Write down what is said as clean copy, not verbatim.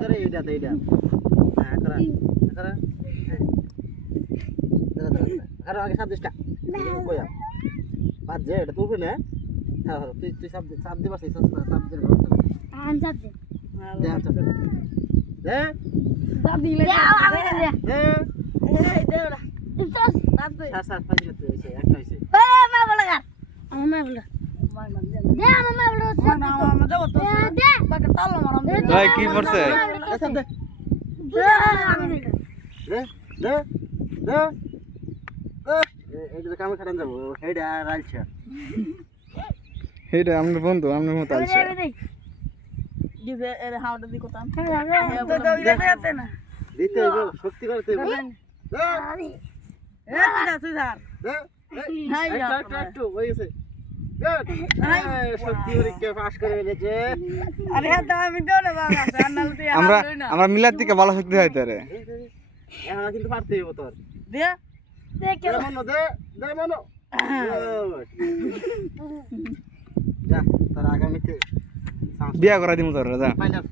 করে এইটা হ্যাঁ করা আরো আগে 26টা কইয়া বাদ যে এটা তুলবে না হ্যাঁ তুই সাপ দিবা সেই সাপ দিয়ে আনসার দে দে আচ্ছা দে দাও দিলে আমি দে দে এই দে ওরা ইসস দাও দে সার পাইলে তুই এসে একটা হইছে এ মা বলা গা আমার মা বলা দে আমার মা বলা না আমার দেব তো দে বাকে তালো মারাম দে ভাই কি করছে সাপ দে দে আমি দে দে দে দে এইটা কামে খাটান যাবো এইটা রাইলছে এইটা আমার বন্ধু আমার মত আলছে দিবে এর হাওটা দি কোতাম তো দিতে না দিতে হবে শক্তি করতে হবে দে এ তুই তুই ধর দে হাই একটু হয়ে গেছে গুড শক্তি পরীক্ষা পাস করে ফেলেছে আরে হ্যাঁ আমি দেও না বাবা জানাল তুই আমরা মিলার দিকে ভালো শক্তি হইতে রে এখন কিন্তু পারতেই হবে তোর দে দে কে দে মনো দে মনো যা তোর আগামীতে বিয়া করা দিমু তোর যা ফাইনাল